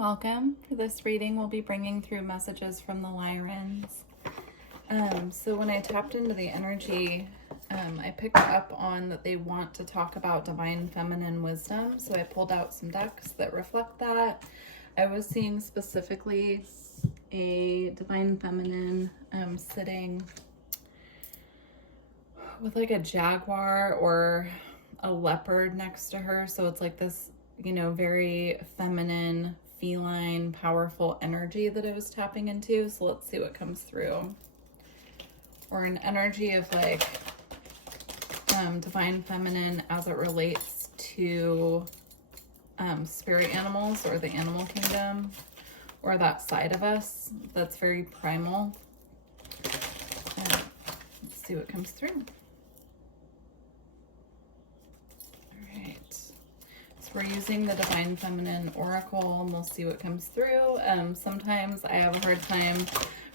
welcome. For this reading, we'll be bringing through messages from the Lyrans. So when I tapped into the energy, I picked up on that they want to talk about divine feminine wisdom. So I pulled out some decks that reflect that. I was seeing specifically a divine feminine sitting with like a jaguar or a leopard next to her. So it's like this, you know, very feminine, feline, powerful energy that I was tapping into. So let's see what comes through. Or an energy of like divine feminine as it relates to spirit animals or the animal kingdom, or that side of us that's very primal. Let's see what comes through. We're using the Divine Feminine Oracle, and we'll see what comes through. Sometimes I have a hard time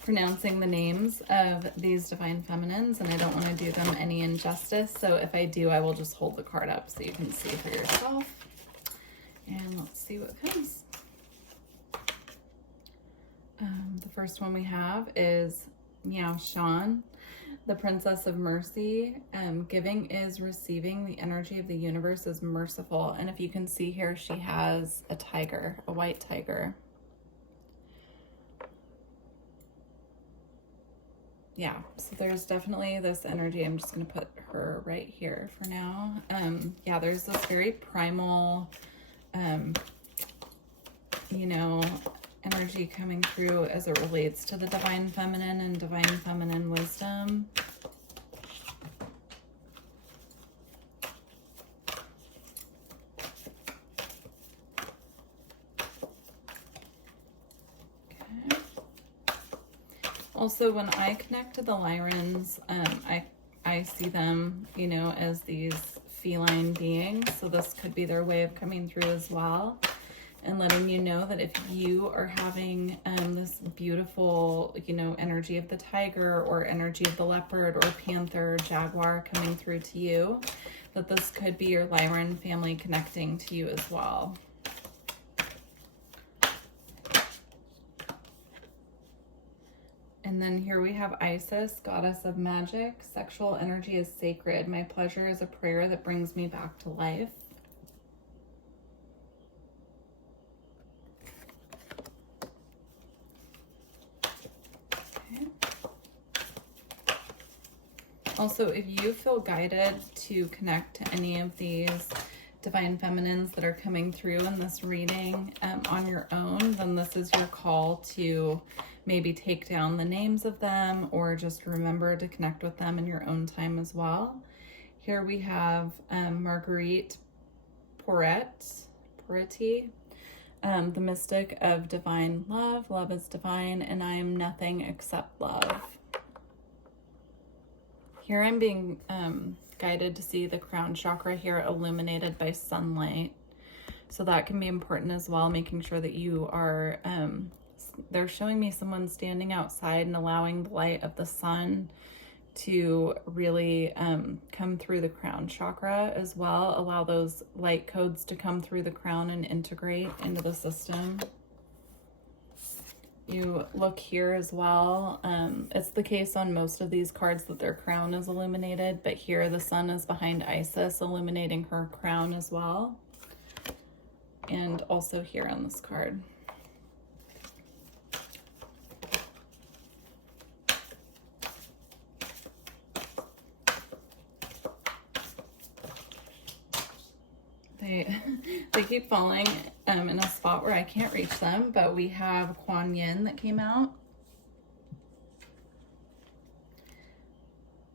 pronouncing the names of these Divine Feminines, and I don't want to do them any injustice. So if I do, I will just hold the card up so you can see for yourself. And let's see what comes. The first one we have is Miao Shan, the Princess of Mercy. Giving is receiving. The energy of the universe is merciful. And if you can see here, she has a tiger, a white tiger. Yeah, so there's definitely this energy. I'm just going to put her right here for now. Yeah, there's this very primal, you know, energy coming through as it relates to the divine feminine and divine feminine wisdom. Okay. Also, when I connect to the Lyrans, I see them, you know, as these feline beings. So this could be their way of coming through as well. And letting you know that if you are having this beautiful, you know, energy of the tiger or energy of the leopard or panther or jaguar coming through to you, that this could be your Lyran family connecting to you as well. And then here we have Isis, goddess of magic. Sexual energy is sacred. My pleasure is a prayer that brings me back to life. Also, if you feel guided to connect to any of these divine feminines that are coming through in this reading on your own, then this is your call to maybe take down the names of them or just remember to connect with them in your own time as well. Here we have Marguerite Poretti, the mystic of divine love. Love is divine, and I am nothing except love. Here I'm being guided to see the crown chakra here illuminated by sunlight. So that can be important as well, making sure that you are, they're showing me someone standing outside and allowing the light of the sun to really come through the crown chakra as well. Allow those light codes to come through the crown and integrate into the system. You look here as well. It's the case on most of these cards that their crown is illuminated, but here the sun is behind Isis, illuminating her crown as well. And also here on this card. They keep falling in a spot where I can't reach them, but we have Kuan Yin that came out.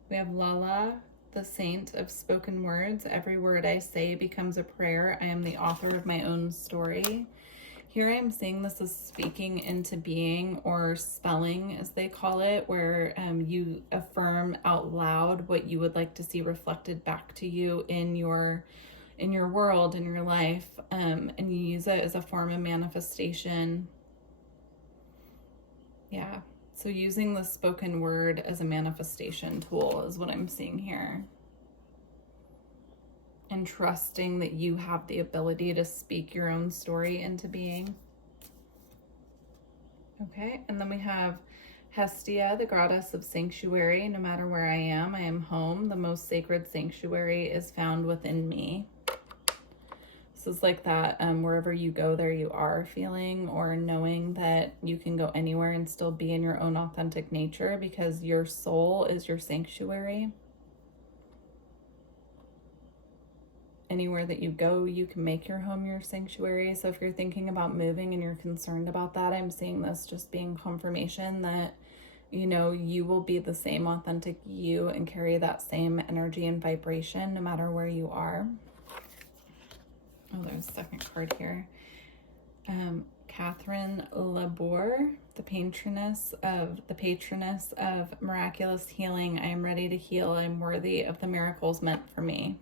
We have Lala, the saint of spoken words. Every word I say becomes a prayer. I am the author of my own story. Here I am seeing this as speaking into being, or spelling as they call it, where you affirm out loud what you would like to see reflected back to you in your world, in your life, and you use it as a form of manifestation. Yeah, so using the spoken word as a manifestation tool is what I'm seeing here. And trusting that you have the ability to speak your own story into being. Okay, and then we have Hestia, the goddess of sanctuary. No matter where I am home. The most sacred sanctuary is found within me. This is like that wherever you go, there you are feeling, or knowing that you can go anywhere and still be in your own authentic nature because your soul is your sanctuary. Anywhere that you go, you can make your home your sanctuary. So if you're thinking about moving and you're concerned about that, I'm seeing this just being confirmation that, you know, you will be the same authentic you and carry that same energy and vibration no matter where you are. Oh, there's a second card here. Catherine Labor, the patroness of miraculous healing. I am ready to heal. I am worthy of the miracles meant for me.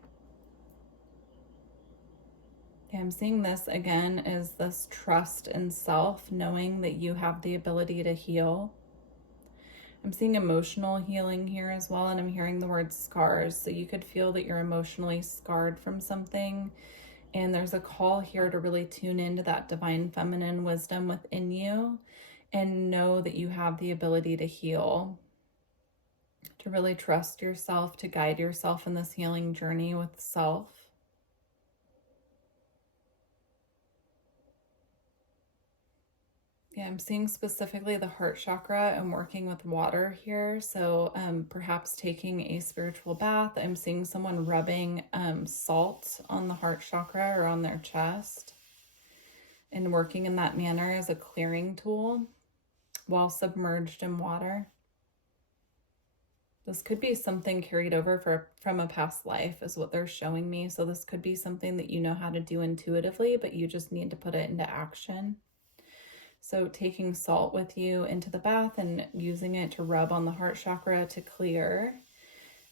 Okay, I'm seeing this again is this trust in self, knowing that you have the ability to heal. I'm seeing emotional healing here as well, and I'm hearing the word scars. So you could feel that you're emotionally scarred from something. And there's a call here to really tune into that divine feminine wisdom within you and know that you have the ability to heal, to really trust yourself, to guide yourself in this healing journey with self. Yeah, I'm seeing specifically the heart chakra and working with water here. So perhaps taking a spiritual bath. I'm seeing someone rubbing salt on the heart chakra or on their chest and working in that manner as a clearing tool while submerged in water. This could be something carried over from a past life is what they're showing me. So this could be something that you know how to do intuitively, but you just need to put it into action. So taking salt with you into the bath and using it to rub on the heart chakra to clear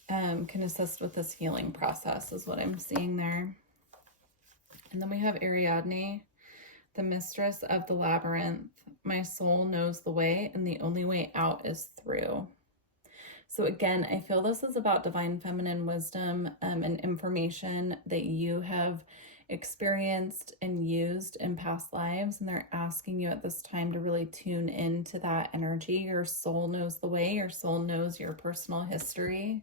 can assist with this healing process is what I'm seeing there. And then we have Ariadne, the mistress of the labyrinth. My soul knows the way, and the only way out is through. So again, I feel this is about divine feminine wisdom and information that you have experienced and used in past lives, and they're asking you at this time to really tune into that energy. Your soul knows the way. Your soul knows your personal history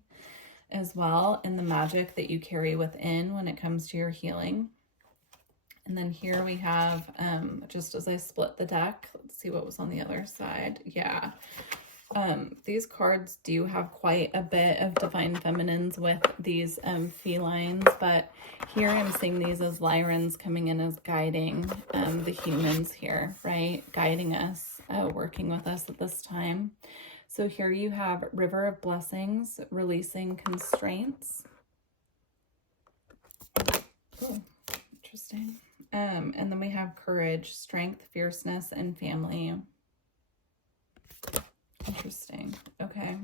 as well, and the magic that you carry within when it comes to your healing. And then here we have, just as I split the deck, let's see what was on the other side. Yeah. These cards do have quite a bit of divine feminines with these felines, but here I'm seeing these as Lyrans coming in as guiding the humans here, right? Guiding us, working with us at this time. So here you have River of Blessings, releasing constraints. Oh, interesting. And then we have Courage, Strength, Fierceness, and Family. Interesting. Okay.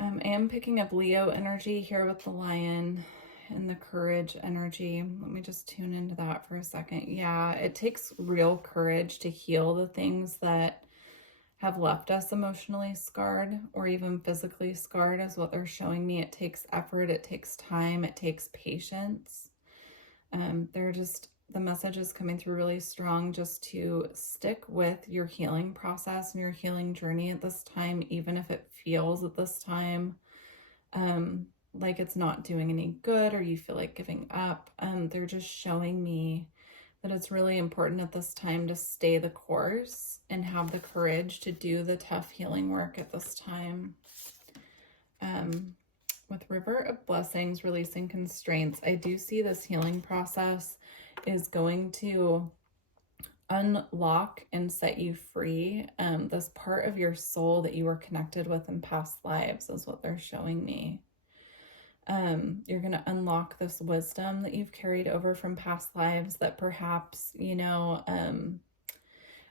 I am picking up Leo energy here with the lion and the courage energy. Let me just tune into that for a second. Yeah, it takes real courage to heal the things that have left us emotionally scarred or even physically scarred is what they're showing me. It takes effort, it takes time, it takes patience. The message is coming through really strong just to stick with your healing process and your healing journey at this time, even if it feels at this time like it's not doing any good or you feel like giving up. They're just showing me that it's really important at this time to stay the course and have the courage to do the tough healing work at this time. With River of Blessings, releasing constraints, I do see this healing process is going to unlock and set you free. This part of your soul that you were connected with in past lives is what they're showing me. You're going to unlock this wisdom that you've carried over from past lives that perhaps, you know,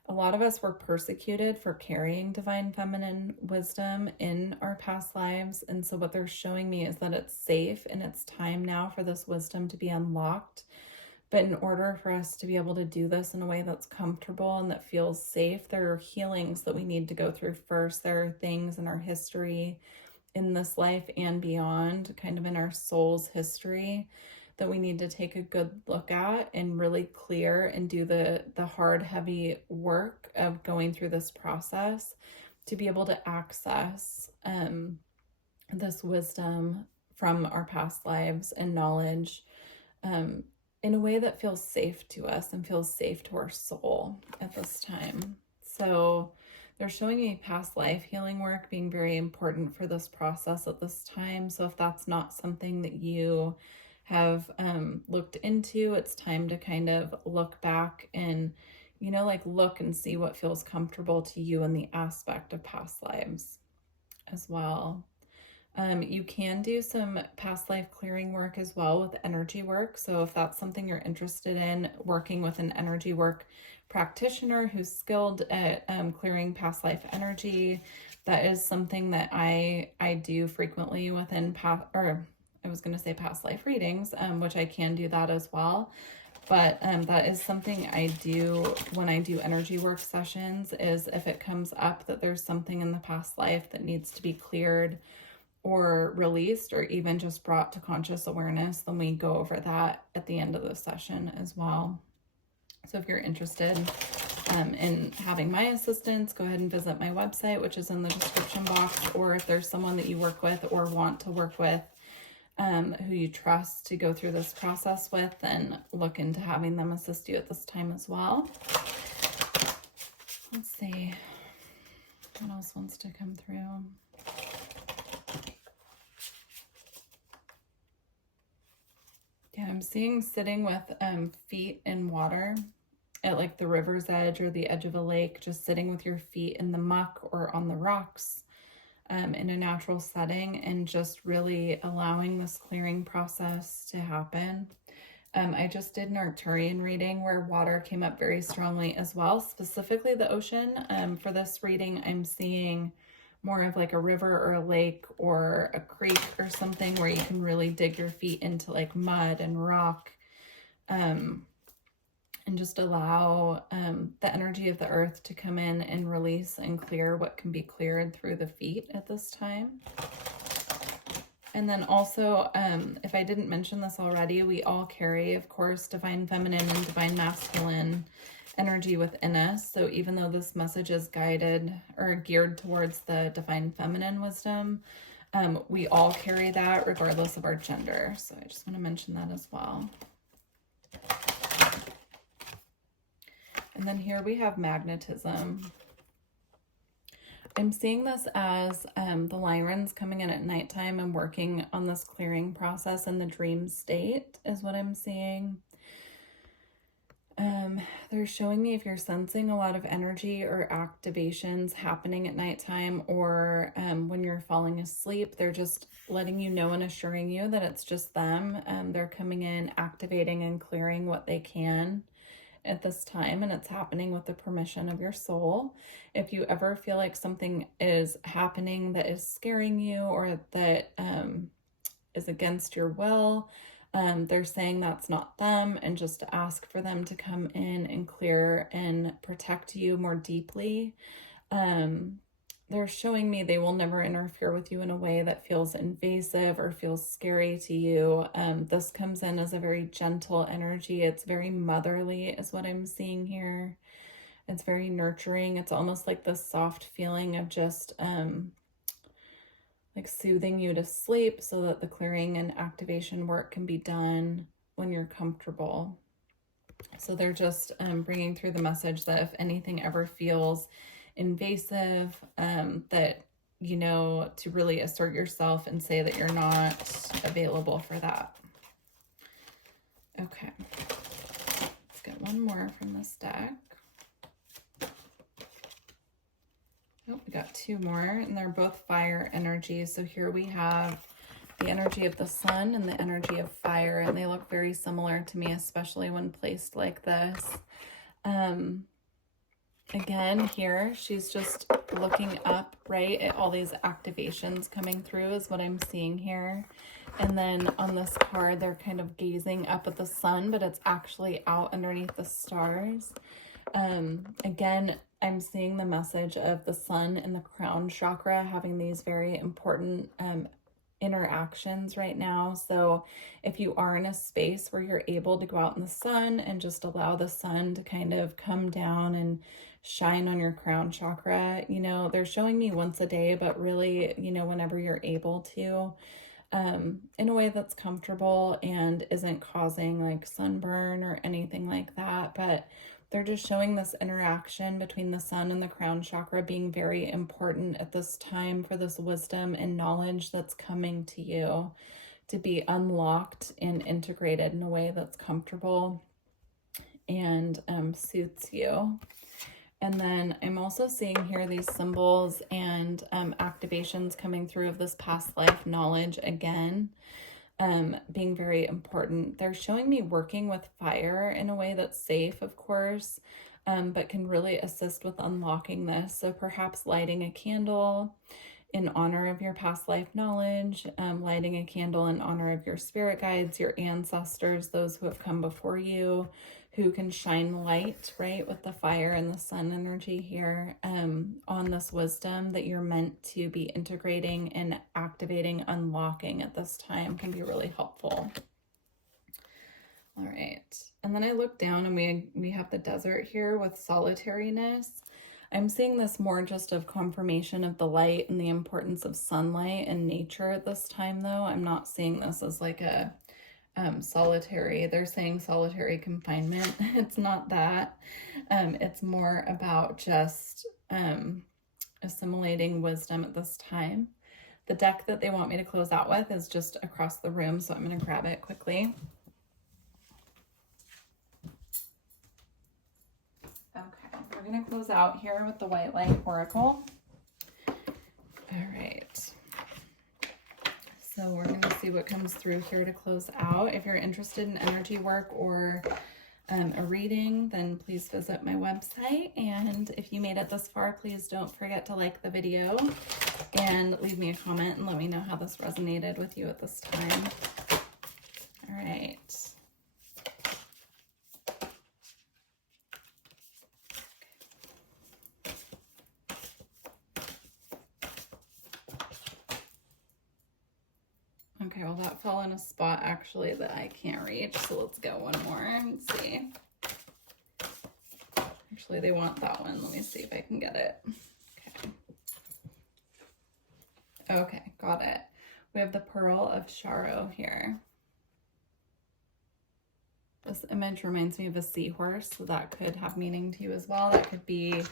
a lot of us were persecuted for carrying divine feminine wisdom in our past lives. And so what they're showing me is that it's safe and it's time now for this wisdom to be unlocked. But in order for us to be able to do this in a way that's comfortable and that feels safe, there are healings that we need to go through first. There are things in our history in this life and beyond, kind of in our soul's history, that we need to take a good look at and really clear and do the hard, heavy work of going through this process to be able to access this wisdom from our past lives and knowledge in a way that feels safe to us and feels safe to our soul at this time. So they're showing me past life healing work being very important for this process at this time. So if that's not something that you have looked into, it's time to kind of look back and, you know, like look and see what feels comfortable to you in the aspect of past lives as well. You can do some past life clearing work as well with energy work. So if that's something you're interested in, working with an energy work practitioner who's skilled at clearing past life energy, that is something that I do frequently within past life readings, which I can do that as well. But that is something I do when I do energy work sessions, is if it comes up that there's something in the past life that needs to be cleared or released or even just brought to conscious awareness, then we go over that at the end of the session as well. So if you're interested in having my assistance, go ahead and visit my website, which is in the description box, or if there's someone that you work with or want to work with who you trust to go through this process with, then look into having them assist you at this time as well. Let's see what else wants to come through. Yeah, I'm seeing sitting with feet in water at like the river's edge or the edge of a lake, just sitting with your feet in the muck or on the rocks in a natural setting, and just really allowing this clearing process to happen. I just did an Arcturian reading where water came up very strongly as well, specifically the ocean. For this reading, I'm seeing more of like a river or a lake or a creek or something where you can really dig your feet into like mud and rock, and just allow the energy of the earth to come in and release and clear what can be cleared through the feet at this time. And then also, if I didn't mention this already, we all carry, of course, divine feminine and divine masculine energy within us. So even though this message is guided or geared towards the divine feminine wisdom, we all carry that regardless of our gender. So I just want to mention that as well. And then here we have magnetism. I'm seeing this as the Lyrans coming in at nighttime and working on this clearing process in the dream state is what I'm seeing. They're showing me if you're sensing a lot of energy or activations happening at nighttime, or when you're falling asleep, they're just letting you know and assuring you that it's just them. They're coming in, activating and clearing what they can at this time, and it's happening with the permission of your soul. If you ever feel like something is happening that is scaring you or that is against your will, they're saying that's not them, and just to ask for them to come in and clear and protect you more deeply. They're showing me they will never interfere with you in a way that feels invasive or feels scary to you. This comes in as a very gentle energy. It's very motherly is what I'm seeing here. It's very nurturing. It's almost like this soft feeling of just like soothing you to sleep so that the clearing and activation work can be done when you're comfortable. So they're just bringing through the message that if anything ever feels invasive, that, you know, to really assert yourself and say that you're not available for that. Okay, let's get one more from this deck. Oh, we got two more, and they're both fire energies. So here we have the energy of the sun and the energy of fire, and they look very similar to me, especially when placed like this. Again, here, she's just looking up, right, at all these activations coming through is what I'm seeing here. And then on this card, they're kind of gazing up at the sun, but it's actually out underneath the stars. Again, I'm seeing the message of the sun and the crown chakra having these very important interactions right now. So if you are in a space where you're able to go out in the sun and just allow the sun to kind of come down and shine on your crown chakra, you know, they're showing me once a day, but really, you know, whenever you're able to, in a way that's comfortable and isn't causing like sunburn or anything like that. But they're just showing this interaction between the sun and the crown chakra being very important at this time for this wisdom and knowledge that's coming to you to be unlocked and integrated in a way that's comfortable and suits you. And then I'm also seeing here these symbols and activations coming through of this past life knowledge again, being very important. They're showing me working with fire in a way that's safe, of course, but can really assist with unlocking this. So perhaps lighting a candle in honor of your past life knowledge, lighting a candle in honor of your spirit guides, your ancestors, those who have come before you, who can shine light, right, with the fire and the sun energy here, on this wisdom that you're meant to be integrating and activating, unlocking at this time can be really helpful. All right, and then I look down and we have the desert here with solitariness. I'm seeing this more just of confirmation of the light and the importance of sunlight and nature at this time, though. I'm not seeing this as like a solitary, they're saying solitary confinement. It's not that. It's more about just assimilating wisdom at this time. The deck that they want me to close out with is just across the room, so I'm going to grab it quickly. Okay, we're going to close out here with the White Light Oracle. All right. So we're going to see what comes through here to close out. If you're interested in energy work or a reading, then please visit my website. And if you made it this far, please don't forget to like the video and leave me a comment and let me know how this resonated with you at this time. All right. Okay, well that fell in a spot actually that I can't reach, so let's go one more and see. Actually, they want that one. Let me see if I can get it. Okay. Okay, got it. We have the Pearl of Sharo here. This image reminds me of a seahorse, so that could have meaning to you as well. That could be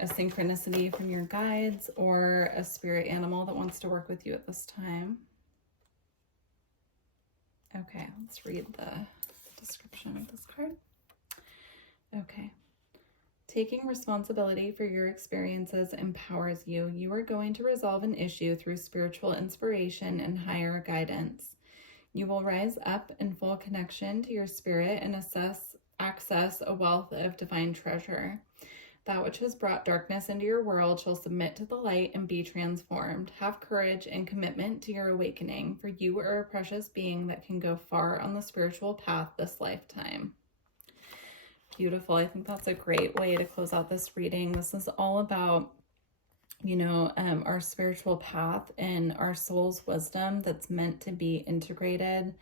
a synchronicity from your guides or a spirit animal that wants to work with you at this time. Okay, let's read the description of this card. Okay. Taking responsibility for your experiences empowers you. You are going to resolve an issue through spiritual inspiration and higher guidance. You will rise up in full connection to your spirit and access a wealth of divine treasure. That which has brought darkness into your world shall submit to the light and be transformed. Have courage and commitment to your awakening, for you are a precious being that can go far on the spiritual path this lifetime. Beautiful. I think that's a great way to close out this reading. This is all about, you know, our spiritual path and our soul's wisdom that's meant to be integrated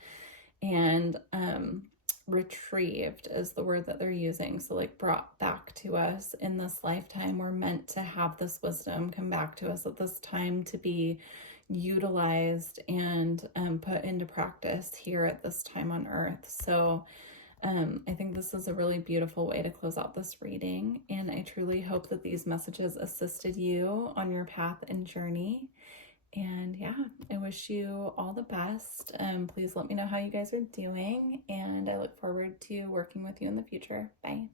and retrieved is the word that they're using. So like brought back to us in this lifetime. We're meant to have this wisdom come back to us at this time to be utilized and put into practice here at this time on earth. So I think this is a really beautiful way to close out this reading, and I truly hope that these messages assisted you on your path and journey. And yeah, I wish you all the best. Please let me know how you guys are doing, and I look forward to working with you in the future. Bye.